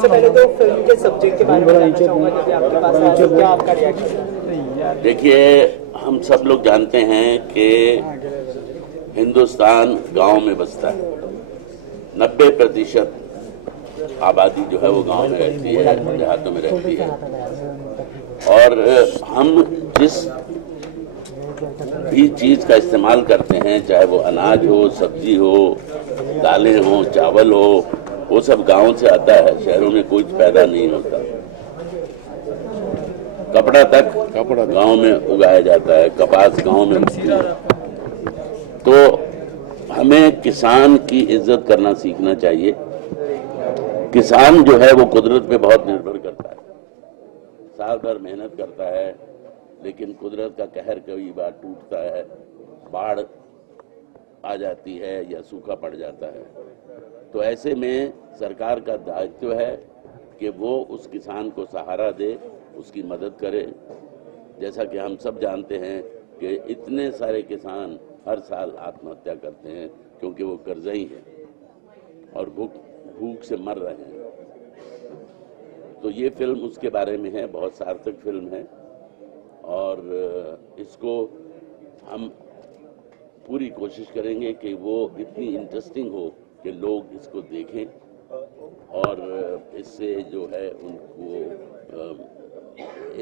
सबसे पहले तो फिल्म के सब्जेक्ट के बारे में जानना चाहूंगा, जैसे आपके पास आया तो क्या आपका रिएक्शन? देखिए, हम सब लोग जानते हैं कि हिंदुस्तान गांव में बसता है। 90% आबादी जो है वो गांव में रहती है, देहातों में रहती है। और हम जिस भी चीज का इस्तेमाल करते हैं, चाहे वो अनाज हो, सब्जी हो, दालें हो, चावल हो, वो सब गांव से आता है। शहरों में कुछ पैदा नहीं होता। कपड़ा तक गांव में उगाया जाता है, कपास गांव में उगती है। तो हमें किसान की इज्जत करना सीखना चाहिए। किसान जो है वो कुदरत पे बहुत निर्भर करता है, साल भर मेहनत करता है, लेकिन कुदरत का कहर कई बार टूटता है, बाढ़ आ जाती है या सूखा पड़ जाता है। तो ऐसे में सरकार का दायित्व है कि वो उस किसान को सहारा दे, उसकी मदद करे। जैसा कि हम सब जानते हैं कि इतने सारे किसान हर साल आत्महत्या करते हैं क्योंकि वो कर्जई हैं और भूख से मर रहे हैं। तो ये फिल्म उसके बारे में है, बहुत सार्थक फिल्म है और इसको हम पूरी कोशिश करेंगे कि वो इतनी इंटरेस्टिंग हो कि लोग इसको देखें और इससे जो है उनको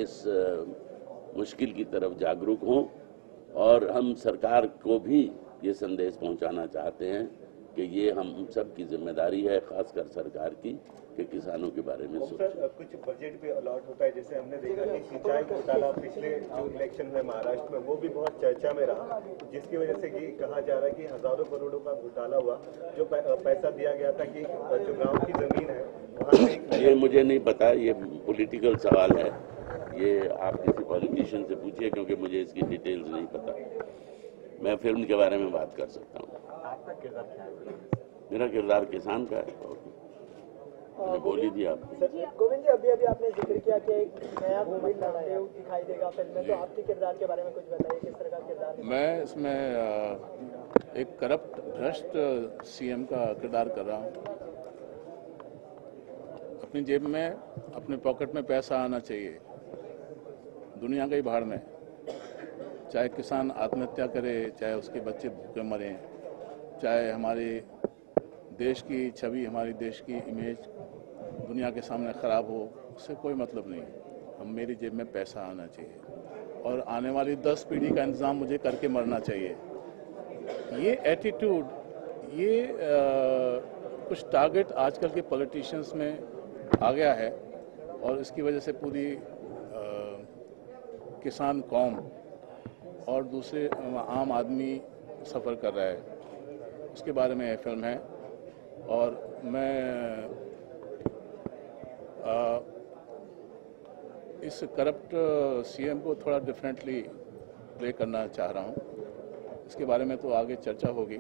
इस मुश्किल की तरफ जागरूक हों। और हम सरकार को भी ये संदेश पहुंचाना चाहते हैं कि ये हम सब की जिम्मेदारी है, खासकर सरकार की, कि किसानों के बारे में सोचें। कुछ बजट पे अलॉट होता है, जैसे हमने देखा कि सिंचाई घोटाला पिछले जो इलेक्शन में महाराष्ट्र में वो भी बहुत चर्चा में रहा, जिसकी वजह से ये कहा जा रहा है कि हजारों करोड़ों का घोटाला हुआ। जो पैसा दिया गया था कि जो गांव की जमीन है वहाँ ये मुझे नहीं पता, ये पॉलिटिकल सवाल है, ये आप किसी पॉलिटिशियन से पूछिए, क्योंकि मुझे इसकी डिटेल्स नहीं पता। मैं फिल्म के बारे में बात कर सकता हूँ। आपका किरदार क्या है? मेरा किरदार किसान का है, मैंने बोल ही दिया आपको। गोविंद जी, अभी आपने जिक्र किया कि एक नया गोविंद नामदेव दिखाई देगा फिल्म में, तो आपके किरदार के बारे में कुछ बताइए, किस तरह का किरदार? मैं इसमें एक करप्ट भ्रष्ट सीएम का किरदार कर रहा हूँ। अपनी जेब में, अपने पॉकेट में पैसा आना चाहिए, दुनिया गई भाड़ में। चाहे किसान आत्महत्या करे, चाहे उसके बच्चे भूखे मरें, चाहे हमारे देश की छवि, हमारी देश की इमेज दुनिया के सामने खराब हो, उससे कोई मतलब नहीं। हम मेरी जेब में पैसा आना चाहिए और आने वाली 10 पीढ़ी का इंतजाम मुझे करके मरना चाहिए। ये एटीट्यूड, ये कुछ टारगेट आजकल के पॉलिटिशियंस में आ गया है और इसकी वजह से पूरी किसान कौम और दूसरे आम आदमी सफ़र कर रहा है। उसके बारे में यह फिल्म है और मैं इस करप्ट सीएम को थोड़ा डिफरेंटली प्ले करना चाह रहा हूँ। इसके बारे में तो आगे चर्चा होगी।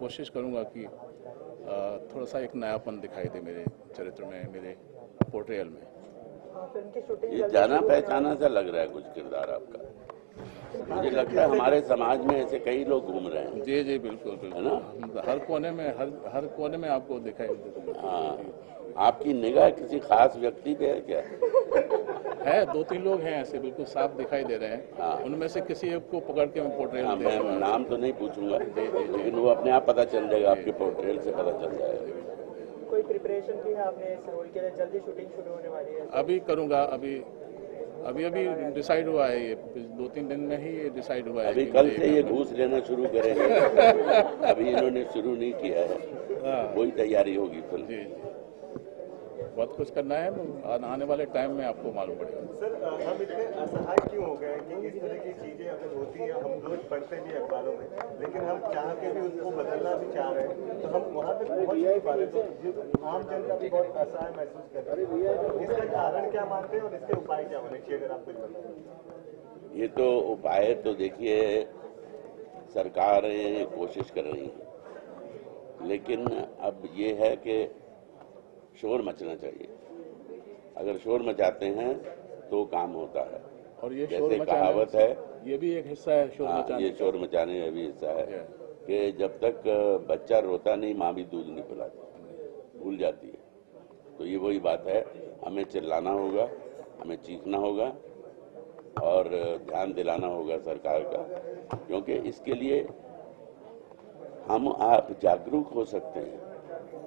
कोशिश करूँगा कि थोड़ा सा एक नयापन दिखाई दे मेरे चरित्र में, मेरे पोर्ट्रेयल में। फिल्म की शूटिंग ये जाना पहचाना सा लग रहा है कुछ किरदार आपका। मुझे लगता है हमारे समाज में ऐसे कई लोग घूम रहे हैं। जी जी, बिल्कुल बिल्कुल, है ना? हर कोने में, हर कोने में आपको दिखाई देता। हाँ, आपकी निगाह किसी खास व्यक्ति पे है क्या? है, 2-3 लोग हैं ऐसे बिल्कुल साफ दिखाई दे रहे हैं। हाँ। उनमें से किसी एक को पकड़ के मैं पोर्ट्रेल हाँ, मैं नाम तो नहीं पूछूंगा, लेकिन वो अपने आप पता चल जाएगा, आपके पोर्ट्रेल से पता चल जाएगा। कोई प्रिपरेशन की है आपने इस रोल के लिए? जल्दी शूटिंग शुरू होने वाली है? अभी करूंगा, अभी डिसाइड हुआ है, ये 2-3 दिन में ही ये डिसाइड हुआ है। अभी कल से ये घूस लेना शुरू करेंगे। अभी इन्होंने शुरू नहीं किया है, वही तैयारी होगी फिल्म। जी, बहुत कुछ करना है, आने वाले टाइम में आपको मालूम पड़ेगा। सर, हम इतने असहाय क्यों हो गए कि इस तरह की चीजें अगर होती हैं, हम रोज पढ़ते भी अखबारों में, लेकिन हम चाह के भी उसको बदलना भी चाह रहे हैं, तो हम वहाँ तक पहुँच नहीं पा रहे। तो आम जनता भी बहुत असहाय महसूस कर रही है। इसका कारण क्या मानते हैं और इसके उपाय क्या होने चाहिए, अगर आप कुछ बताएं? ये तो उपाय तो देखिए सरकारें कोशिश कर रही हैं, लेकिन अब ये है कि शोर मचना चाहिए। अगर शोर मचाते हैं तो काम होता है। और ये जैसे कहावत है, ये भी एक हिस्सा है शोर मचाने। ये शोर मचाने का भी हिस्सा है कि जब तक बच्चा रोता नहीं, माँ भी दूध नहीं पिलाती, भूल जाती है। तो ये वही बात है, हमें चिल्लाना होगा, हमें चीखना होगा और ध्यान दिलाना होगा सरकार का, क्योंकि इसके लिए हम आप जागरूक हो सकते हैं।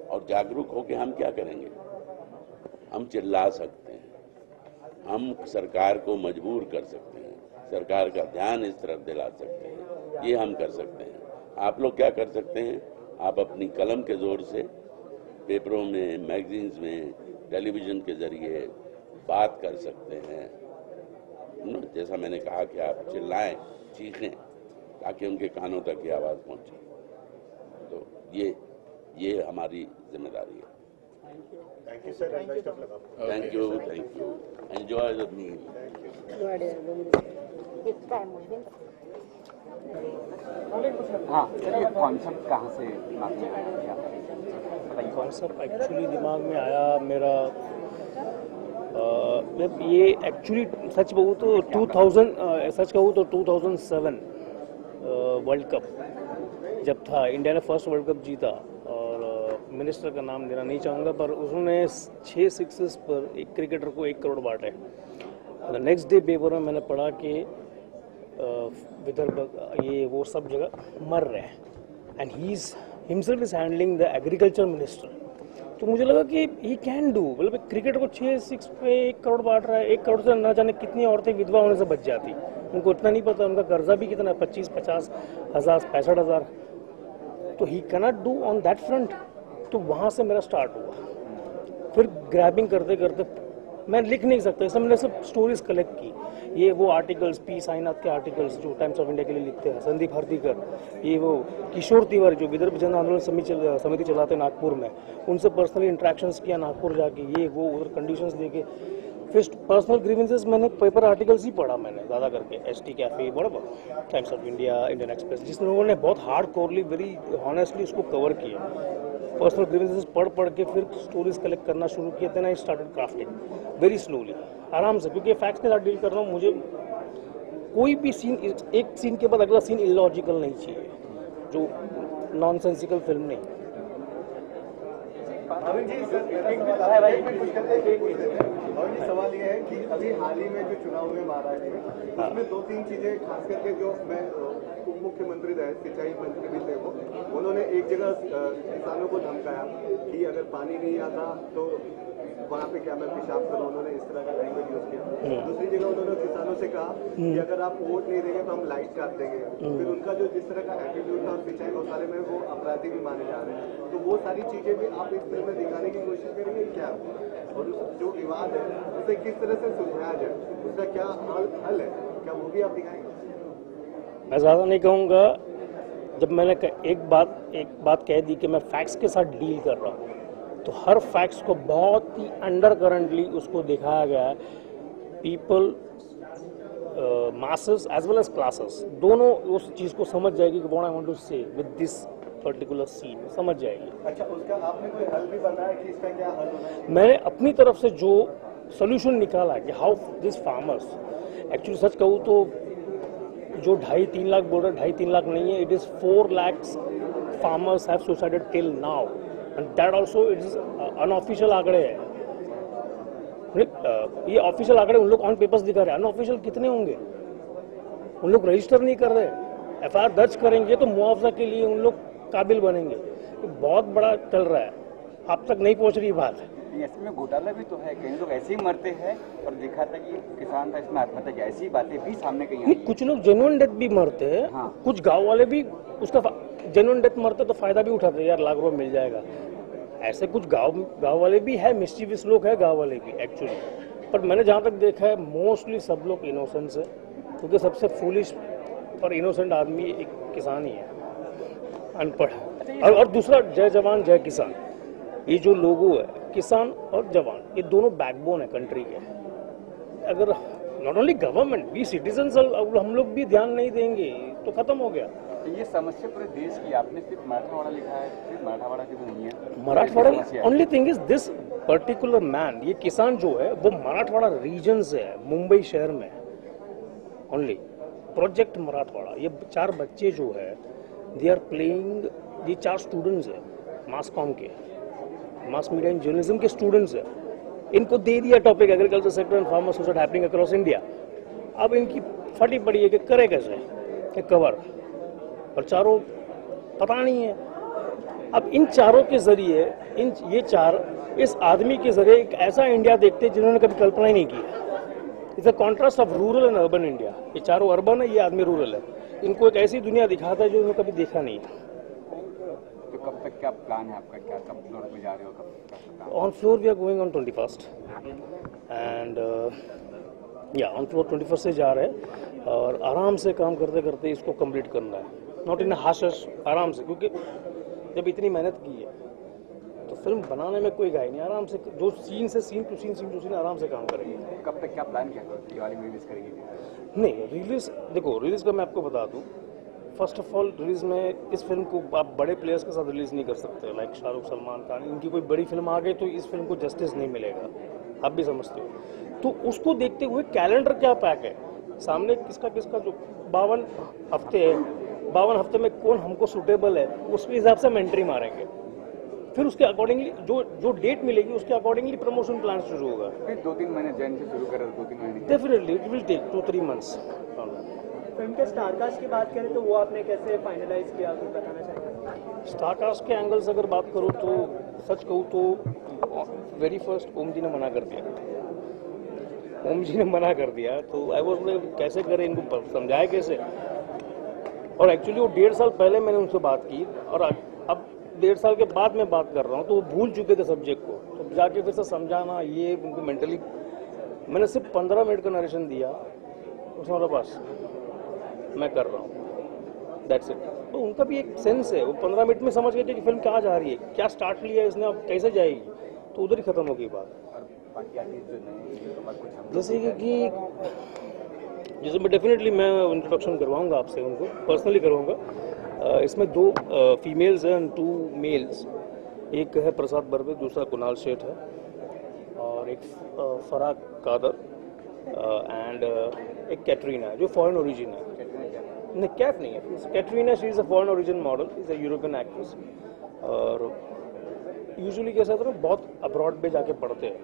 और जागरूक होकर हम क्या करेंगे? हम चिल्ला सकते हैं, हम सरकार को मजबूर कर सकते हैं, सरकार का ध्यान इस तरफ दिला सकते हैं, ये हम कर सकते हैं। आप लोग क्या कर सकते हैं? आप अपनी कलम के जोर से पेपरों में, मैगजीन्स में, टेलीविजन के जरिए बात कर सकते हैं। जैसा मैंने कहा कि आप चिल्लाएं, चीखें, ताकि उनके कानों तक ये आवाज़ पहुंचे। तो ये हमारी जिम्मेदारी है। Thank you sir, best of luck. Thank you, enjoy the meal. हाँ, ये कॉन्सेप्ट कहाँ से दिमाग में आया? कॉन्सेप्ट एक्चुअली दिमाग में आया मेरा, ये एक्चुअली सच कहूँ तो 2007 वर्ल्ड कप जब था, इंडिया ने फर्स्ट वर्ल्ड कप जीता, और मिनिस्टर का नाम देना नहीं चाहूँगा, पर उन्होंने 6 सिक्सेस पर एक क्रिकेटर को 1 करोड़ बांटे। नेक्स्ट डे पेपर में मैंने पढ़ा कि विदर्भ ये वो सब जगह मर रहे हैं, and he is himself is handling the agriculture minister. तो मुझे लगा कि ही कैन डू, मतलब क्रिकेटर को 6 पे 1 करोड़ बांट रहा है। 1 करोड़ से ना जाने कितनी औरतें विधवा होने से बच जाती, उनको इतना नहीं पता, उनका कर्जा भी कितना है, 25-50 हज़ार 65 हज़ार। तो ही cannot do on that front. तो वहाँ से मेरा स्टार्ट हुआ। फिर ग्रैबिंग करते करते मैं लिख नहीं सकता, इसलिए मैंने सब स्टोरीज कलेक्ट की। ये वो आर्टिकल्स, पी साईनाथ के आर्टिकल्स जो टाइम्स ऑफ इंडिया के लिए लिखते हैं, संदीप हरदीकर, ये वो किशोर तिवारी जो विदर्भ जन आंदोलन समिति चलाते हैं नागपुर में, उनसे पर्सनली इंट्रैक्शंस किया नागपुर जाके, ये वो उधर कंडीशंस देके। फिर पर्सनल ग्रीवेंसेस मैंने पेपर आर्टिकल्स ही पढ़ा मैंने ज़्यादा करके, ST कैफे, बड़ा times of India, Indian express, जिस लोगों ने बहुत हार्ड कोरली, वेरी हॉनेस्टली उसको कवर किया। पर्सनल ग्रीवेंसेस पढ़ के फिर स्टोरीज कलेक्ट करना शुरू किए थे। I started crafting very slowly, आराम से, क्योंकि फैक्ट्स के साथ डील कर रहा हूँ। मुझे कोई भी सीन, एक सीन के बाद अगला सीन इलॉजिकल नहीं चाहिए, जो नॉनसेंसिकल फिल्म नहीं। अरुण जी, सवाल ये है कि अभी हाल ही में जो चुनाव हुए महाराष्ट्र में, उसमें 2-3 चीजें खास करके जो मैं उप मुख्यमंत्री रहे, सिंचाई मंत्री भी थे, वो उन्होंने एक जगह किसानों को धमकाया कि अगर पानी नहीं आता तो वहाँ पे क्या मैं पेशाब करूँ, उन्होंने इस तरह का लैंग्वेज यूज किया। दूसरी जगह उन्होंने किसानों से कहा कि अगर आप वोट नहीं देंगे तो हम लाइट काट देंगे। फिर उनका जो जिस तरह का एटीट्यूड था और सिंचाई घोटाले में वो अपराधी भी माने जा रहे हैं, तो वो सारी चीजें भी आप इस फिल्म में दिखाने की कोशिश करेंगे क्या? और जो विवाद है उसे किस तरह से सुलझाया जाए, उसका क्या हल है, क्या वो भी आप दिखाएंगे? मैं ज़्यादा नहीं कहूँगा। जब मैंने एक बात कह दी कि मैं फैक्ट्स के साथ डील कर रहा हूँ, तो हर फैक्ट्स को बहुत ही अंडर करंटली उसको दिखाया गया है। People, masses as well as classes, दोनों उस चीज़ को समझ जाएगी कि what I want to say with this particular scene, समझ जाएगी। अच्छा, उसका आपने कोई हल भी बताया कि इसका क्या हल होना है? मैंने अपनी तरफ से जो सोल्यूशन निकाला है कि हाउ दिस फार्मर्स, एक्चुअली सच कहूँ तो जो 2.5-3 लाख बोल रहे, 2.5-3 लाख नहीं है, it is 4 lakhs farmers have suicided till now, and that also it is unofficial आंकड़े हैं। ये ऑफिशियल आंकड़े उन लोग ऑन पेपर्स दिखा रहे हैं, अनऑफिशियल कितने होंगे? उन लोग रजिस्टर नहीं कर रहे। FIR दर्ज करेंगे तो मुआवजा के लिए उन लोग काबिल बनेंगे। बहुत बड़ा चल रहा है, आप तक नहीं पहुंच रही बात। इसमें घोटाला भी तो है, कई लोग ऐसे ही मरते हैं और दिखा था कि किसान था इसमें आत्महत्या की, ऐसी बातें भी सामने कहीं आई हैं। कुछ लोग जेन्युइन डेथ भी मरते हैं। हाँ। कुछ गांव वाले भी उसका जेन्युइन डेथ मरते तो फायदा भी उठाते, यार लाख रुपये मिल जाएगा। ऐसे कुछ गांव वाले भी है, मिस्चीवियस लोग है गांव वाले भी एक्चुअली। पर मैंने जहाँ तक देखा है मोस्टली सब लोग इनोसेंस है, क्योंकि सबसे फूलिश और इनोसेंट आदमी एक किसान ही है, अनपढ़। और दूसरा, जय जवान जय किसान, ये जो लोगो है, किसान और जवान, ये दोनों बैकबोन है कंट्री के। अगर नॉट ओनली गवर्नमेंट, भी सिटीजन्स, हम लोग भी ध्यान नहीं देंगे तो खत्म हो गया। ये समस्या पूरे देश की, आपने सिर्फ मराठवाड़ा लिखा है, सिर्फ मराठवाड़ा की तो नहीं है। Marathwada, only thing is this particular man, ये किसान जो है वो मराठवाड़ा रीजन से है, मुंबई शहर में ओनली। प्रोजेक्ट मराठवाड़ा, ये 4 बच्चे जो है दे आर प्लेइंग, ये 4 स्टूडेंट्स है मास कॉम के, मास मीडिया एंड जर्नलिज्म के स्टूडेंट्स हैं, इनको दे दिया topic agriculture sector and farmer suicide happening across India. अब इनकी फटी पड़ी है कि करे कैसे कि कवर, और चारों पता नहीं है। अब इन चारों के जरिए ये चार इस आदमी के जरिए एक ऐसा इंडिया देखते हैं जिन्होंने कभी कल्पना ही नहीं की। It's a contrast of rural and urban India. ये चारों अर्बन है, ये आदमी रूरल है। इनको एक ऐसी दुनिया दिखाता है जो उन्होंने कभी देखा नहीं है। तो कब तक क्या प्लान है आपका, क्या कब फ्लोर पे जा रहे हो, कब? On floor we are going on 21st and या ऑन फ्लोर 21st से जा रहे हैं और आराम से काम करते करते इसको कंप्लीट करना है, नॉट इन हाश, आराम से, क्योंकि जब इतनी मेहनत की है तो फिल्म बनाने में कोई गाय नहीं, आराम से जो सीन से सीन टू सीन आराम से काम करेंगे। कब तक क्या प्लान किया, दिवाली में रिलीज करेंगे? नहीं, रिलीज देखो, रिलीज का मैं आपको बता दूं, फर्स्ट ऑफ ऑल रिलीज में इस फिल्म को आप बड़े प्लेयर्स के साथ रिलीज नहीं कर सकते, लाइक शाहरुख, सलमान खान, इनकी कोई बड़ी फिल्म आ गई तो इस फिल्म को जस्टिस नहीं मिलेगा, आप भी समझते हो। तो उसको देखते हुए कैलेंडर क्या पैक है सामने, किसका जो 52 हफ्ते है, 52 हफ्ते में कौन हमको सूटेबल है, उसके हिसाब से हम एंट्री मारेंगे। फिर उसके अकॉर्डिंगली जो डेट मिलेगी उसके अकॉर्डिंगली प्रमोशन प्लान शुरू होगा। फिर 2-3 महीने जैन से शुरू करें, 2-3 महीने definitely it will take 2-3 months. Film के स्टारकास्ट की बात करें तो वो आपने कैसे फाइनलाइज किया, कुछ बताना चाहेंगे? स्टारकास्ट के एंगल से अगर बात करूँ तो सच कहूँ तो वेरी फर्स्ट ओम जी ने मना कर दिया। ओम जी ने मना कर दिया तो आई वॉज कैसे करें, इनको समझाए कैसे। और एक्चुअली वो 1.5 साल पहले मैंने उनसे बात की और अब 1.5 साल के बाद मैं बात कर रहा हूँ, तो वो भूल चुके थे सब्जेक्ट को, तो जाके फिर से समझाना ये उनको मेंटली, मैंने सिर्फ 15 मिनट का नरेशन दिया उसने बोला बस मैं कर रहा हूँ, दैट्स इट। तो उनका भी एक सेंस है, वो 15 मिनट में समझ गए थे कि फिल्म कहाँ जा रही है, क्या स्टार्ट लिया है इसने, अब कैसे जाएगी, तो उधर ही खत्म हो गई बात। जैसे मैं डेफिनेटली मैं इंट्रोडक्शन करवाऊंगा आपसे, उनको पर्सनली करवाऊंगा। इसमें 2 फीमेल्स हैं एंड 2 मेल्स, एक है प्रसाद बर्वे, दूसरा कुणाल शेठ है, और एक फराह कादर एंड एक कैटरीना है जो फॉरेन ओरिजिन है। नहीं, कैट नहीं है, Katrina she is a foreign origin model, is a European actress. और यूजुअली कैसा था ना, बहुत अब्रॉड पे जाके पढ़ते हैं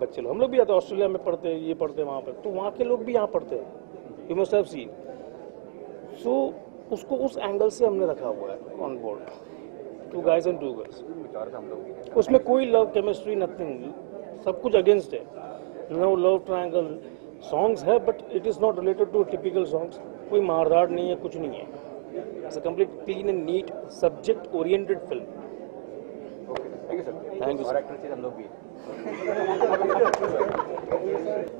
बच्चे लोग, हम लोग भी जाते हैं ऑस्ट्रेलिया में पढ़ते हैं, ये पढ़ते हैं वहाँ पर, तो वहाँ के लोग भी यहाँ पढ़ते हैं, यू मस्ट हैव सीन। सो उसको उस एंगल से हमने रखा हुआ है on board, 2 guys and 2 girls। उसमें कोई लव केमिस्ट्री नथिंग, सब कुछ अगेंस्ट है, नो लव ट्रायंगल। सॉन्ग्स है but it is not related to typical songs, कोई मारधाड़ नहीं है, कुछ नहीं है। It's a complete clean and neat subject oriented film. Thank you sir. Thank you और एक्टर से हम लोग भी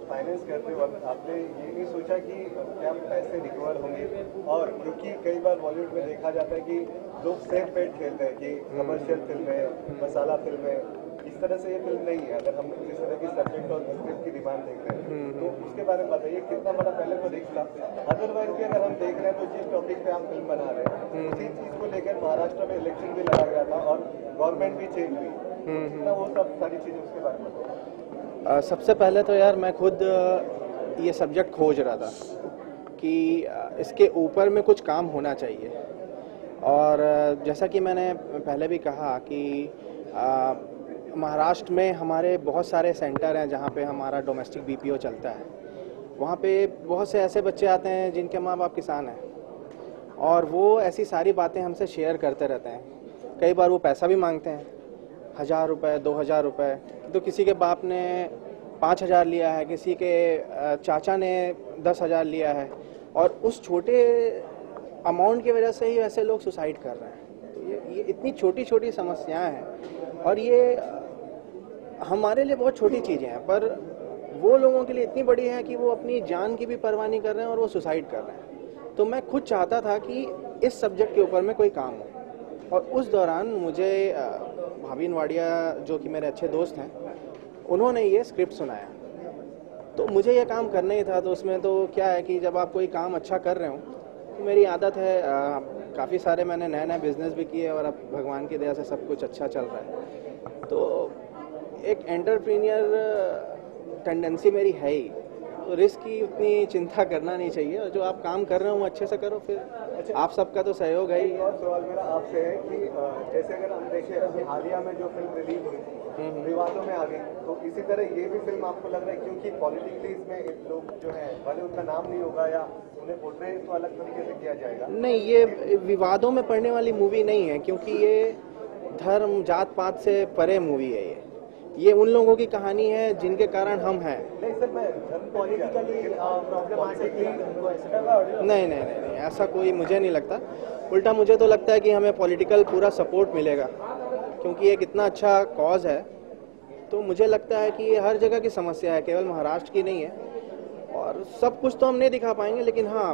फाइनेंस करते वक्त आपने ये नहीं सोचा कि क्या पैसे रिकवर होंगे? और क्योंकि कई बार बॉलीवुड में देखा जाता है कि लोग सेफ बेट खेलते हैं कि कमर्शियल फिल्म है, मसाला फिल्म है, इस तरह से ये फिल्म नहीं है। अगर हम इस तरह की सब्जेक्ट और स्क्रिप्ट की डिमांड देख रहे हैं तो उसके बारे में बताइए, कितना बड़ा पहले तो रिस्क था। अदरवाइज भी अगर हम देख रहे हैं तो जिस टॉपिक पे आप फिल्म बना रहे हैं उसी चीज को लेकर महाराष्ट्र में इलेक्शन भी लड़ा गया था और गवर्नमेंट भी चेंज हुई, वो सब सारी चीजें उसके बारे में बताओ। सबसे पहले तो यार मैं खुद ये सब्जेक्ट खोज रहा था कि इसके ऊपर में कुछ काम होना चाहिए। और जैसा कि मैंने पहले भी कहा कि महाराष्ट्र में हमारे बहुत सारे सेंटर हैं जहाँ पे हमारा डोमेस्टिक बीपीओ चलता है। वहाँ पे बहुत से ऐसे बच्चे आते हैं जिनके माँ बाप किसान हैं और वो ऐसी सारी बातें हमसे शेयर करते रहते हैं। कई बार वो पैसा भी मांगते हैं, 1000 रुपये, 2000 रुपये। तो किसी के बाप ने 5000 लिया है, किसी के चाचा ने 10,000 लिया है, और उस छोटे अमाउंट की वजह से ही ऐसे लोग सुसाइड कर रहे हैं। तो ये इतनी छोटी छोटी समस्याएं हैं और ये हमारे लिए बहुत छोटी चीज़ें हैं, पर वो लोगों के लिए इतनी बड़ी है कि वो अपनी जान की भी परवाह नहीं कर रहे हैं और वो सुसाइड कर रहे हैं। तो मैं खुद चाहता था कि इस सब्जेक्ट के ऊपर में कोई काम हो, और उस दौरान मुझे भाभी नवाड़िया जो कि मेरे अच्छे दोस्त हैं, उन्होंने ये स्क्रिप्ट सुनाया। तो मुझे ये काम करना ही था। तो उसमें तो क्या है कि जब आप कोई काम अच्छा कर रहे हो, तो मेरी आदत है, काफ़ी सारे मैंने नए नए बिजनेस भी किए और अब भगवान की दया से सब कुछ अच्छा चल रहा है। तो एक एंटरप्रेन्योर टेंडेंसी मेरी है ही, तो रिस्क की उतनी चिंता करना नहीं चाहिए, और जो आप काम कर रहे हो वो अच्छे से करो, फिर आप सबका तो सहयोग है ही। और सवाल मेरा आपसे है कि जैसे अगर हम देखें अभी हालिया में जो फिल्म रिलीज हुई थी विवादों में आ गई, तो इसी तरह ये भी फिल्म आपको लग रहा है क्योंकि पॉलिटिकली इसमें लोग जो है भले उनका नाम नहीं होगा या उन्हें पोर्ट्रे तो अलग तरीके से किया जाएगा? नहीं, ये विवादों में पड़ने वाली मूवी नहीं है, क्योंकि ये धर्म जात पात से परे मूवी है। ये उन लोगों की कहानी है जिनके कारण हम हैं। नहीं सर, मैं पॉलिटिकली प्रॉब्लम आ सकती है। नहीं, ऐसा कोई मुझे नहीं लगता। उल्टा मुझे तो लगता है कि हमें पॉलिटिकल पूरा सपोर्ट मिलेगा, क्योंकि एक इतना अच्छा कॉज है। तो मुझे लगता है कि ये हर जगह की समस्या है, केवल महाराष्ट्र की नहीं है। और सब कुछ तो हम नहीं दिखा पाएंगे, लेकिन हाँ,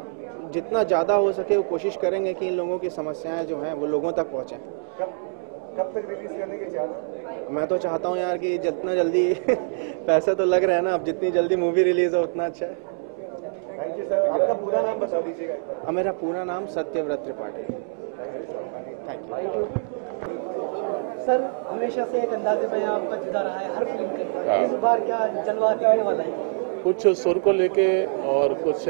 जितना ज़्यादा हो सके वो कोशिश करेंगे कि इन लोगों की समस्याएं जो हैं वो लोगों तक पहुँचें। कब तक रिलीज करने के चाहते? मैं तो चाहता हूँ यार कि जितना जल्दी पैसे तो लग रहे हैं ना, अब जितनी जल्दी मूवी रिलीज हो उतना अच्छा है। Thank you sir. आपका पूरा नाम बता दीजिएगा। मेरा पूरा नाम Satyavrat Tripathi. Thank you sir, हमेशा से एक अंदाजे में आपका जुदा रहा है हर फिल्म के, इस बार क्या जलवा दिखने वाला है? कुछ सुर को लेके और कुछ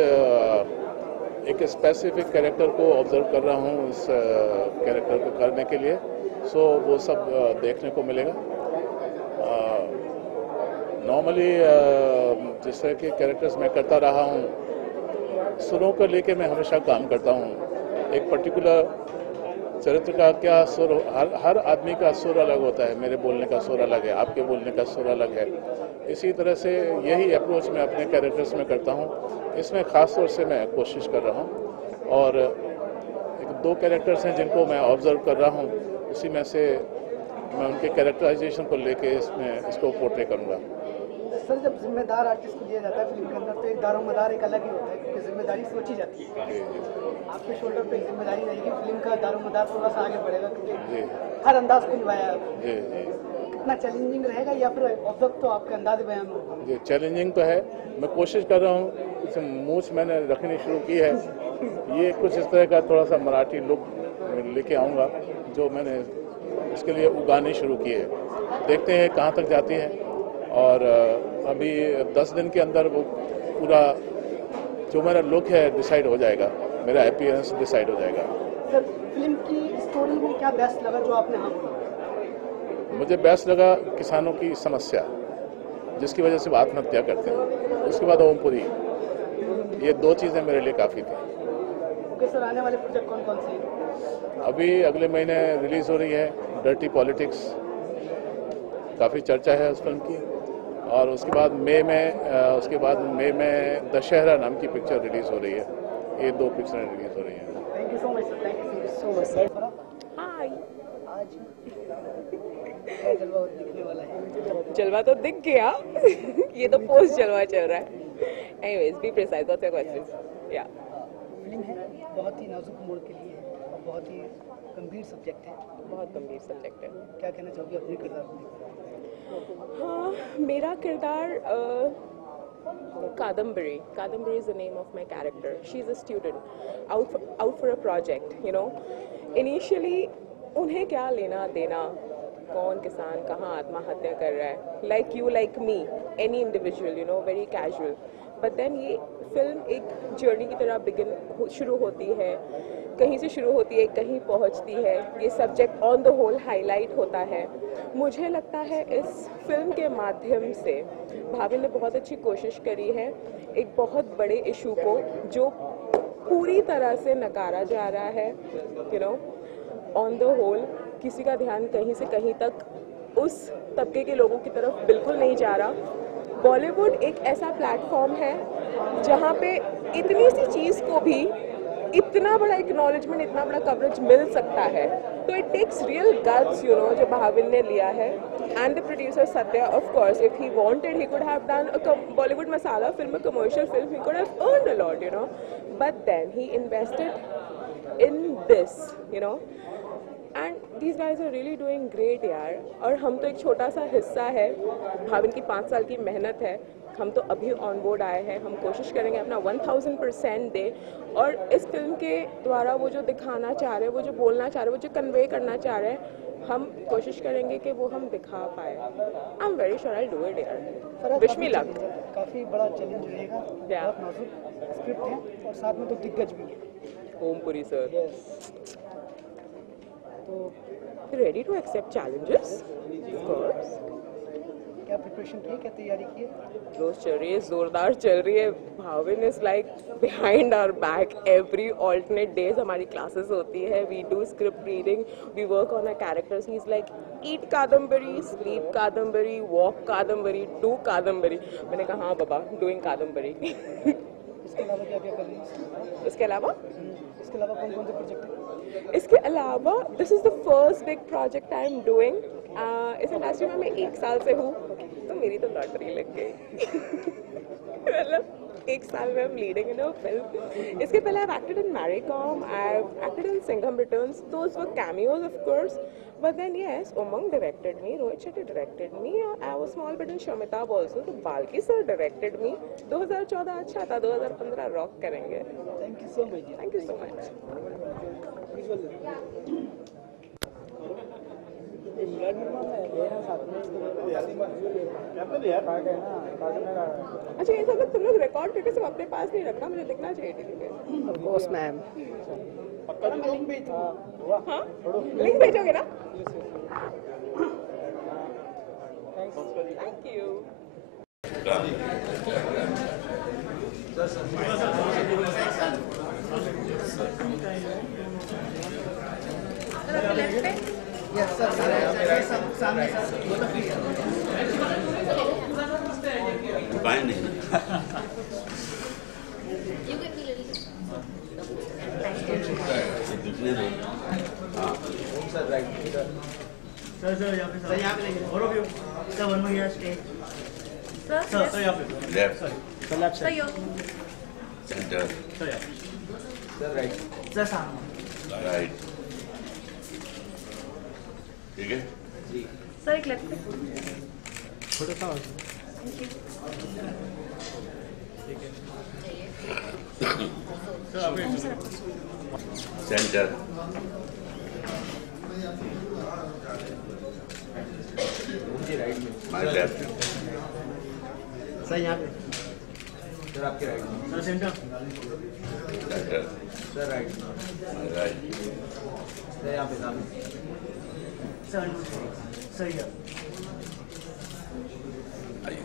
एक स्पेसिफिक कैरेक्टर को ऑब्जर्व कर रहा हूँ इस कैरेक्टर को करने के लिए। सो वो सब देखने को मिलेगा। नॉर्मली जिस तरह के कैरेक्टर्स मैं करता रहा हूँ, सुरों को लेके मैं हमेशा काम करता हूँ। एक पर्टिकुलर चरित्र का क्या सुर, हर आदमी का सुर अलग होता है। मेरे बोलने का सुर अलग है, आपके बोलने का सुर अलग है। इसी तरह से यही अप्रोच मैं अपने कैरेक्टर्स में करता हूँ। इसमें ख़ास तौर से मैं कोशिश कर रहा हूँ, और एक दो कैरेक्टर्स हैं जिनको मैं ऑब्जर्व कर रहा हूँ, उसी में से मैं उनके कैरेक्टराइजेशन को लेके इसको पोर्ट्रे करूँगा। सर, जब जिम्मेदार आर्टिस्ट को दिया जाता है फिल्म के अंदर, तो एक दारोमदार एक अलग ही होता है, क्योंकि जिम्मेदारी सोची जाती है। आपके शोल्डर पे एक जिम्मेदारी रहेगी, फिल्म का दारोमदार थोड़ा सा आगे बढ़ेगा, क्योंकि हर अंदाज को निभाया है। कितना चैलेंजिंग रहेगा, या फिर ऑब्जर्व तो आपके अंदाज बयान होगा? जी, चैलेंजिंग तो है। मैं कोशिश कर रहा हूँ, मूछ मैंने रखनी शुरू की है। ये कुछ इस तरह का थोड़ा सा मराठी लुक लेके आऊँगा, जो मैंने इसके लिए उगानी शुरू की है। देखते हैं कहाँ तक जाती है, और अभी 10 दिन के अंदर वो पूरा जो मेरा लुक है डिसाइड हो जाएगा, मेरा अपीयरेंस डिसाइड हो जाएगा। सर, फिल्म की स्टोरी में क्या बेस्ट लगा जो आपने? हाँ, मुझे बेस्ट लगा किसानों की समस्या, जिसकी वजह से वो आत्महत्या करते हैं। उसके बाद ओमपुरी, ये दो चीज़ें मेरे लिए काफ़ी थी। ओके सर, आने वाले प्रोजेक्ट कौन कौन से हैं? अभी अगले महीने रिलीज़ हो रही है डर्टी पॉलिटिक्स, काफ़ी चर्चा है उस फिल्म की। और उसके बाद मई में दशहरा नाम की पिक्चर रिलीज़ हो रही है। ये दो पिक्चरें रिलीज़ हो रही हैं। Thank you so much sir. Thank you so much sir. Hi. आज क्या जलवा दिखने वाला है? जलवा तो दिख गया। ये तो पोस्ट जलवा चल रहा है। Anyways, be precise. What's your question? Yeah. Film है, बहुत ही नाजुक मोड़ के लिए है और बहुत ही गंभीर सब्जेक्ट है। बहुत गंभीर सब्जेक्ट है। क्या कहना चाहोगे अपने किरदार को? हाँ, मेरा किरदार Kadambari is the name of my character. She is a student out for a project, you know. Initially उन्हें क्या लेना देना, कौन किसान कहाँ आत्महत्या कर रहा है, like you like me, any individual, you know, very casual. But then ये फिल्म एक जर्नी की तरह शुरू होती है, कहीं से शुरू होती है, कहीं पहुंचती है। ये subject on the whole highlight होता है। मुझे लगता है इस फिल्म के माध्यम से भाभी ने बहुत अच्छी कोशिश करी है, एक बहुत बड़े इशू को जो पूरी तरह से नकारा जा रहा है, you know, on the whole किसी का ध्यान कहीं से कहीं तक उस तबके के लोगों की तरफ बिल्कुल नहीं जा रहा। बॉलीवुड एक ऐसा प्लेटफॉर्म है जहाँ पे इतनी सी चीज़ को भी इतना बड़ा एक्नॉलेजमेंट, इतना बड़ा कवरेज मिल सकता है। तो it takes real guts, you know, जो भाविन ने लिया है। And the producer Satya, of course, if he wanted he could have done a Bollywood masala film, a commercial film, he could have earned a lot, you know, but then he invested in this, you know, and these guys are really doing great यार। और हम तो एक छोटा सा हिस्सा है, भाविन की 5 साल की मेहनत है, हम तो अभी ऑन बोर्ड आए हैं, हम कोशिश करेंगे अपना 1000% दें और इस फिल्म के द्वारा वो जो दिखाना चाह रहे हैं, वो जो बोलना चाह रहे हैं, वो जो कन्वे करना चाह रहे हैं, हम कोशिश करेंगे कि वो हम दिखा पाए। I am very sure I do it यार, विश मी लक। काफ़ी बड़ा चैलेंज रहेगा, बहुत नाजुक स्क्रिप्ट है और साथ में तो दिग्गज भी है। ओमपुरी सर, यस, तो ready to accept challenges of course. क्या प्रिपरेशन की है, क्या तैयारी की है? रोज चल रही है, जोरदार चल रही है। Bhavin is like behind our back every alternate days हमारी क्लासेस होती है, we do script reading, we work on a characters. He is like eat Kadambari, sleep Kadambari, walk Kadambari, do Kadambari. मैंने कहा हाँ बाबा, डूइंग कादम्बरी। इसके अलावा क्या क्या कर रही है? इसके अलावा कौन कौन से प्रोजेक्ट हैं? इसके अलावा this is the first big project I am doing. इस इंडस्ट्री में मैं 1 साल से हूँ, तो मेरी तो लॉटरी लग गई। मतलब 1 साल में I'm leading in a film. इसके पहले I've acted in Maricom, I've acted in Singham Returns. Those were cameos, of course. But then yes, Umang directed me, Rohit Shetty directed me. I was small bit in Shamitab also. तो Balki sir directed me. 2014 अच्छा था, 2015 rock करेंगे। Thank you so much. Thank you so much. अच्छा ये सब तुम लोग record करके सब अपने पास नहीं रखना, मुझे दिखना चाहिए टीवी पे। Of course ma'am. हाँ, लिंक भेजोगे ना? Thank you. यस सर, सामने उपाय नहीं। दिखने दो। हाँ, सर यहाँ पे लेंगे और view sir, one more stay sir यहाँ पे left sir, left side centre sir, right sir, सामने राइट। ठीक है सर, एक लेफ्ट पे छोटा सा सेंटर माय लेफ्ट सर, यहाँ पे सर, आपके right sir, centre centre sir, right right. Sir, यहाँ पे सामने सर, सर यहाँ आइए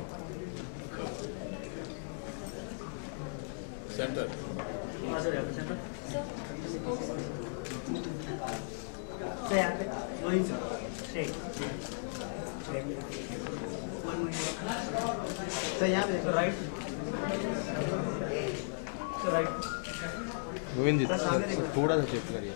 सेंटर। हाँ सर, यहाँ पे सेंटर सर, यहाँ पे वही सर, स्ट्रेट सर, यहाँ पे sir, right sir, right Govind ji थोड़ा सा चेक करिए,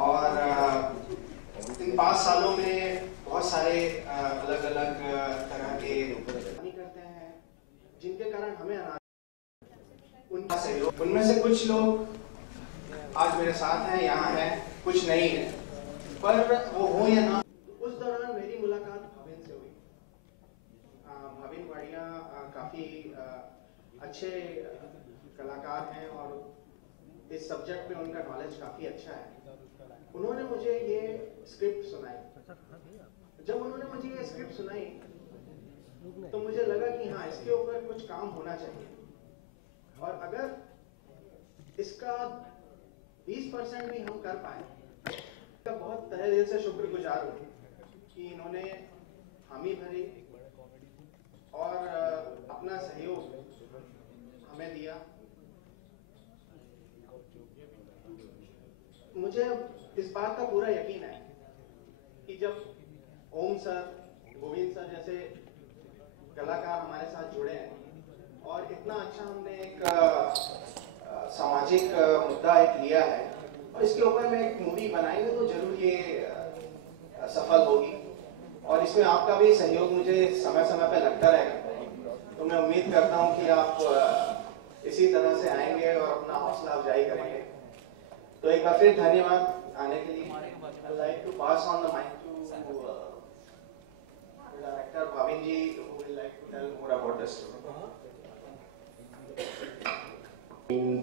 और इन 5 सालों में बहुत सारे अलग अलग तरह के करते हैं जिनके कारण हमें उनका सहयोग, उनमें से कुछ लोग आज मेरे साथ हैं, यहाँ हैं, कुछ नहीं है, पर वो हो या ना। उस दौरान मेरी मुलाकात भाविन से हुई। भाविन वाडिया काफी अच्छे कलाकार हैं और इस सब्जेक्ट में उनका नॉलेज काफी अच्छा है। उन्होंने मुझे ये स्क्रिप्ट सुनाई। जब उन्होंने मुझे ये स्क्रिप्ट सुनाई तो मुझे लगा कि हाँ, इसके ऊपर कुछ काम होना चाहिए और अगर इसका 20% भी हम कर पाए तो बहुत तहे दिल से शुक्रगुजार हूँ कि इन्होंने हामी भरी और अपना सहयोग हमें दिया। मुझे इस बात का पूरा यकीन है कि जब ओम सर, गोविंद सर जैसे कलाकार हमारे साथ जुड़े हैं और इतना अच्छा हमने एक सामाजिक मुद्दा एक लिया है और इसके ऊपर में एक मूवी बनाएंगे तो जरूर ये सफल होगी और इसमें आपका भी सहयोग मुझे समय समय पे लगता रहेगा। तो मैं उम्मीद करता हूँ कि आप इसी तरह से आएंगे और अपना हौसला अफजाई करेंगे। तो एक बार फिर धन्यवाद आने के लिए। I'd like to pass on the mic to director Bhavin ji, who will like to tell more about this.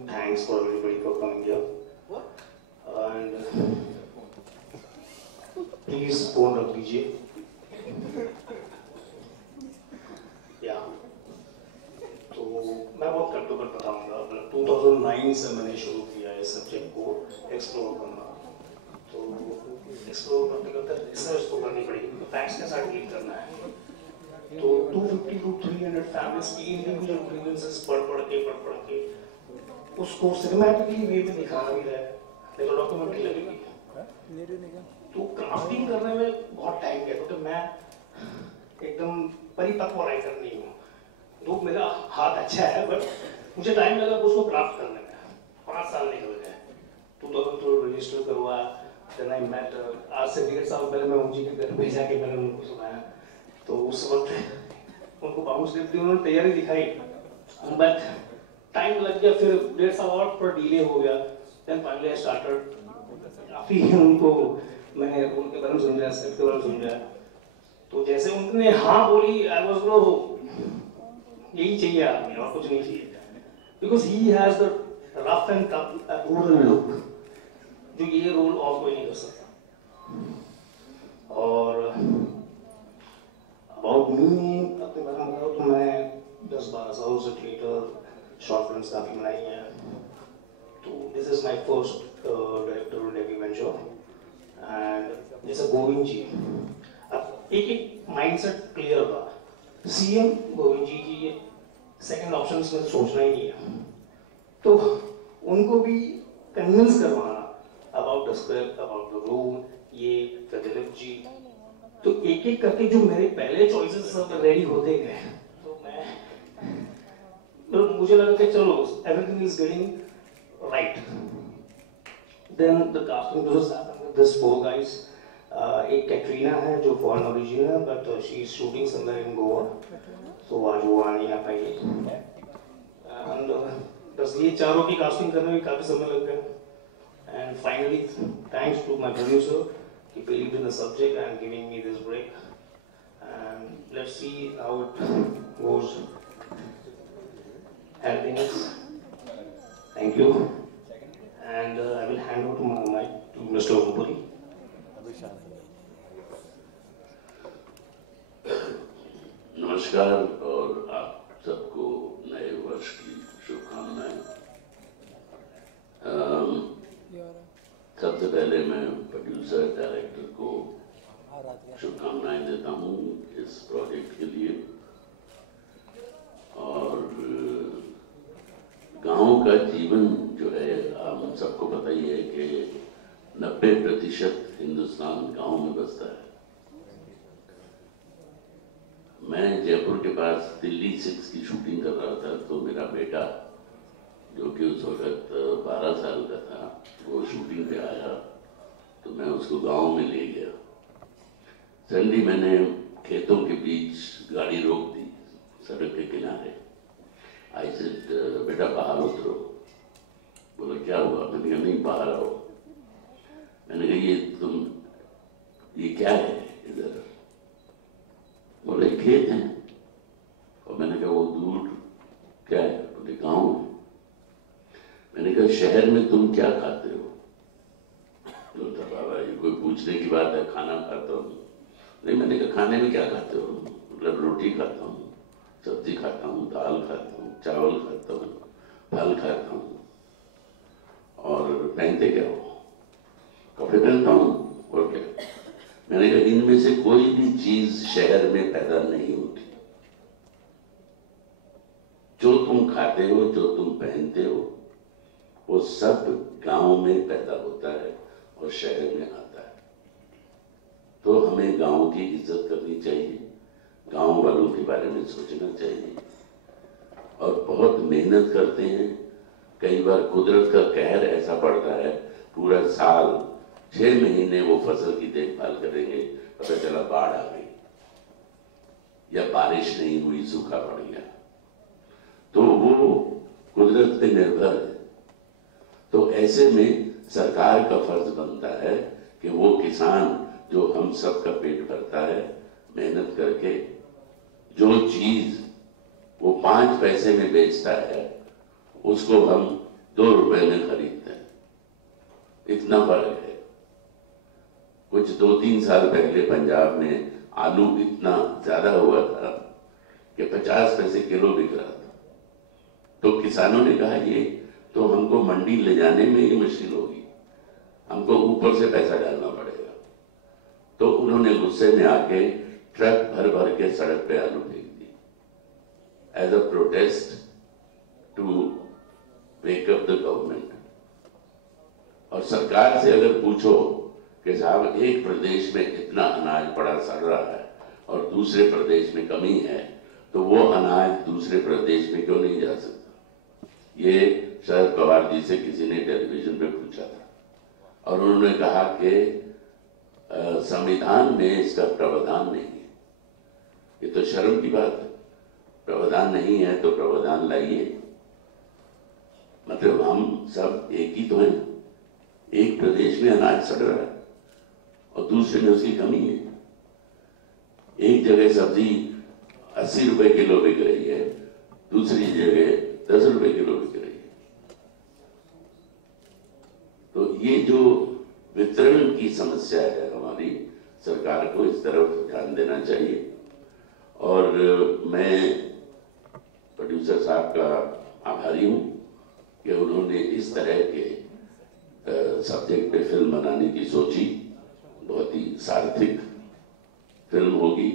Thanks for everybody for coming here. And please phone रख दीजिए। या तो मैं बहुत कट बताऊंगा। 2009 से मैंने शुरू किया इस सब्जेक्ट को एक्सप्लोर करना। तो एक्सप्लोर करते करते रिसर्च तो करनी पड़ेगी, तो फैक्ट्स के साथ डील करना है। तो 250 to 300 फैमिलीज की इंडिविजुअल ग्रीवेंसेस पढ़ के उसको सिनेमैटिकली वे में दिखाना भी है, नहीं तो डॉक्यूमेंट्री लगेगी। तो क्राफ्टिंग करने में बहुत टाइम गया क्योंकि मैं एकदम परिपक्व राइटर नहीं हूँ। तो मेरा हाथ अच्छा है बट मुझे टाइम लगा उसको क्राफ्ट करने में। 5 साल निकल गए। 2012 रजिस्टर करवाया। देन आई मेट, आज से 1.5 साल पहले मैं उनकी के घर भेजा के मैंने उनको सुनाया। तो उस वक्त उनको बाउंस देख दी, उन्होंने तैयारी दिखाई बट टाइम लग गया। फिर 1.5 साल और पर डिले हो गया। Then finally I started. काफी उनको मैंने उनके बारे में समझाया, स्क्रिप्ट के बारे में समझाया। तो जैसे उन्होंने हाँ बोली, आई वाज नो यही चाहिए आदमी और कुछ नहीं चाहिए, because he has the rough and tough rural look जो ये रोल और कोई नहीं कर सकता। और अबाउट मी अपने बारे में बताऊँ तो मैं 10-12 सालों से थिएटर शॉर्ट फिल्म्स काफी बनाई हैं। तो this is my first directorial debut venture. And जैसे गोविंद जी, अब एक माइंडसेट क्लियर था। सीएम गोविंद जी की सेकंड ऑप्शन में सोचना ही नहीं है, तो उनको भी कन्विंस करवाना about the script, about the role, ये दिलीप जी। तो एक करके जो मेरे पहले चॉइसेस सब रेडी होते गए, तो मैं तो मुझे लगा कि चलो everything is getting right. Then the casting process happened with this 4 guys. एक कैटरीना है जो फॉरेन ओरिजिन है but she is shooting somewhere in Goa, तो आज वो आ नहीं आ पाई। एंड बस ये चारों की कास्टिंग करने में काफी समय लग गया। And finally thanks to my producer, he believed in the subject and giving me this break. And let's see how it goes. Helping us. Thank you. And I will hand over to my mic to Mr. Umpuri. नमस्कार और आप सबको नए वर्ष की शुभकामनाएं। सबसे पहले मैं प्रोड्यूसर डायरेक्टर को शुभकामनाएं देता हूँ इस प्रोजेक्ट के लिए। और गांव का जीवन जो है हम सबको पता ही है कि 90% हिंदुस्तान गांव में बसता है। मैं जयपुर के पास दिल्ली 6 की शूटिंग कर रहा था, तो मेरा बेटा जो कि उस वक्त 12 साल का था, वो शूटिंग पे आया, तो मैं उसको गांव में ले गया। सडनली मैंने खेतों के बीच गाड़ी रोक दी सड़क के किनारे। आई सेड, बेटा बाहर उतरो। बोला क्या हुआ? मैंने कहा नहीं, बाहर आओ। मैंने कहा ये क्या है इधर? बोले खेत हैं। और मैंने कहा वो दूर क्या है? बोले गाँव है। मैंने कहा शहर में तुम क्या खाते हो? बोलता बाबा ये कोई पूछने की बात है, खाना खाता हूँ। नहीं, मैंने कहा खाने में क्या खाते हो? मतलब रोटी खाता हूँ, सब्जी खाता हूँ, दाल खाता हूँ, चावल खाता हूँ, फल खाता हूँ। और पहनते क्या हो? कपड़े पहनता हूँ और क्या? मैंने कहा इनमें से कोई भी चीज शहर में पैदा नहीं होती। जो तुम खाते हो, जो तुम पहनते हो, वो सब गांव में पैदा होता है और शहर में आता है। तो हमें गांव की इज्जत करनी चाहिए, गांव वालों के बारे में सोचना चाहिए। और बहुत मेहनत करते हैं। कई बार कुदरत का कहर ऐसा पड़ता है, पूरा साल 6 महीने वो फसल की देखभाल करेंगे, पता चला बाढ़ आ गई या बारिश नहीं हुई, सूखा पड़ गया, तो वो कुदरत पे निर्भर है। तो ऐसे में सरकार का फर्ज बनता है कि वो किसान जो हम सबका पेट भरता है, मेहनत करके जो चीज वो 5 पैसे में बेचता है उसको हम 2 रुपए में खरीदते हैं। इतना फर्क है। कुछ 2-3 साल पहले पंजाब में आलू इतना ज्यादा हुआ था कि 50 पैसे किलो बिक रहा था। तो किसानों ने कहा ये तो हमको मंडी ले जाने में ही मुश्किल होगी, हमको ऊपर से पैसा डालना पड़ेगा। तो उन्होंने गुस्से में आके ट्रक भर भर के सड़क पे आलू फेंक दी as a protest to wake up the government. और सरकार से अगर पूछो कि साहब एक प्रदेश में इतना अनाज पड़ा सड़ रहा है और दूसरे प्रदेश में कमी है, तो वो अनाज दूसरे प्रदेश में क्यों नहीं जा सकता? ये शरद पवार जी से किसी ने टेलीविजन पे पूछा था और उन्होंने कहा कि संविधान में इसका प्रावधान नहीं है। ये तो शर्म की बात है। प्रावधान नहीं है तो प्रावधान लाइए। मतलब हम सब एक ही तो हैं। एक प्रदेश में अनाज सड़ रहा है और दूसरे में उसकी कमी है। एक जगह सब्जी 80 रुपए किलो बिक रही है, दूसरी जगह 10 रुपए किलो बिक रही है। तो ये जो वितरण की समस्या है हमारी, सरकार को इस तरफ ध्यान देना चाहिए। और मैं प्रोड्यूसर साहब का आभारी हूं कि उन्होंने इस तरह के सब्जेक्ट पे फिल्म बनाने की सोची। बहुत ही सार्थक फिल्म होगी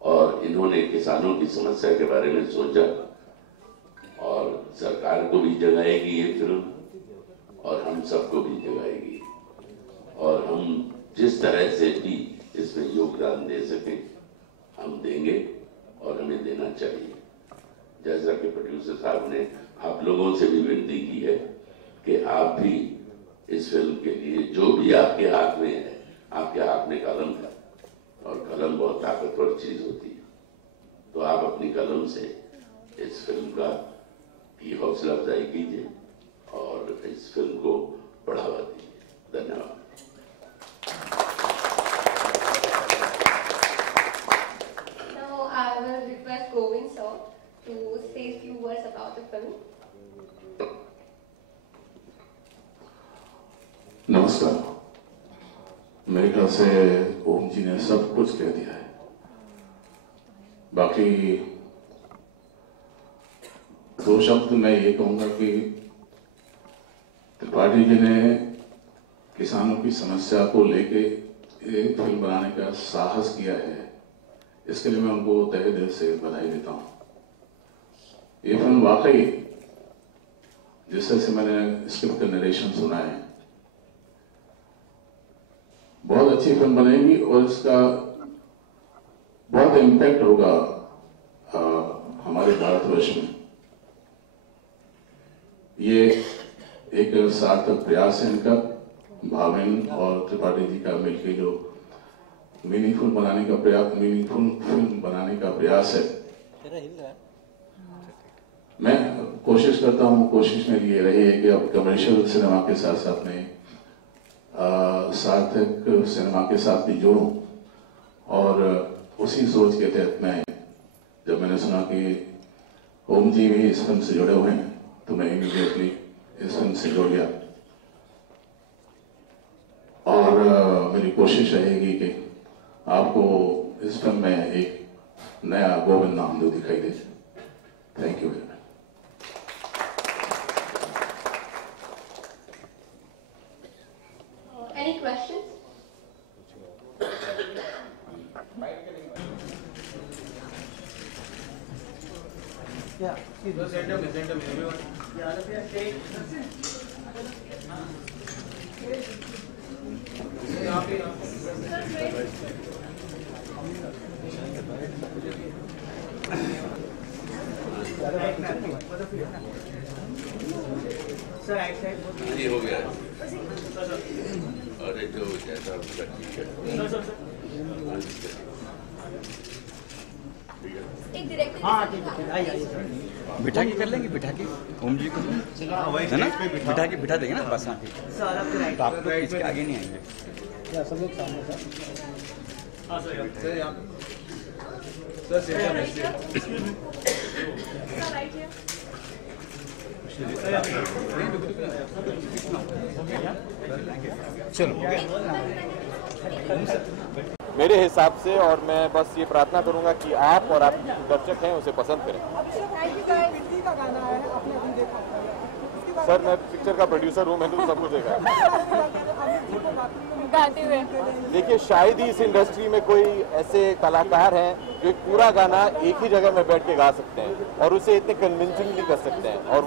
और इन्होंने किसानों की समस्या के बारे में सोचा और सरकार को भी जगाएगी ये फिल्म और हम सबको भी जगाएगी। और हम जिस तरह से भी इसमें योगदान दे सके हम देंगे और हमें देना चाहिए। जैसा कि प्रोड्यूसर साहब ने आप लोगों से भी विनती की है कि आप भी इस फिल्म के लिए जो भी आपके हाथ में है, आपके हाथ में कलम है और कलम बहुत ताकतवर चीज होती है, तो आप अपनी कलम से इस फिल्म की हौसला अफजाई कीजिए और इस फिल्म को बढ़ावा दीजिए। धन्यवाद। Now I will request Govind sir to say a few words about the film. नमस्कार। मेरे ख्याल से ओम जी ने सब कुछ कह दिया है। बाकी 2 शब्द मैं ये कहूंगा कि त्रिपाठी जी ने किसानों की समस्या को लेके एक फिल्म बनाने का साहस किया है, इसके लिए मैं उनको तहे दिल से बधाई देता हूँ। ये फिल्म वाकई जिस तरह से मैंने स्क्रिप्ट का नरेशन सुना है, बहुत अच्छी फिल्म बनेगी और इसका बहुत इम्पैक्ट होगा हमारे भारतवर्ष में। ये एक सार्थक प्रयास है इनका, भावेन और त्रिपाठी जी का मिलकर जो मीनिंगफुल फिल्म बनाने का प्रयास है। मैं कोशिश करता हूँ, कोशिश मेरी ये रही है कि अब कमर्शियल सिनेमा के साथ साथ में सार्थक सिनेमा के साथ भी जोड़ूं। और उसी सोच के तहत मैं जब मैंने सुना कि ओम जी भी इस फिल्म से जुड़े हुए हैं, तो मैं इमीडिएटली इस फिल्म से जुड़ गया। और मेरी कोशिश रहेगी कि आपको इस फिल्म में एक नया गोविंद नाम जो दिखाई दे। Thank you. Any questions? Yeah, send them everyone. Yeah, take. हो गया है। अरे जो जैसा होगा ठीक है। हाँ ठीक है, आइए बिठा के कर लेंगे, बिठा के ओम जी को है ना, बिठा देंगे ना बस। हाँ ठीक है, तो आप लोग इसके आगे नहीं आएंगे। सब लोग सामने चलो मेरे हिसाब से, और मैं बस ये प्रार्थना करूंगा कि आप और आप दर्शक हैं उसे पसंद करें। सर मैं पिक्चर का प्रोड्यूसर हूँ, मैंने तो सब कुछ देखा है। गाते हुए देखिए शायद ही इस इंडस्ट्री में कोई ऐसे कलाकार हैं जो एक पूरा गाना एक ही जगह में बैठ के गा सकते हैं और उसे इतने कन्विंसिंगली कर सकते हैं। और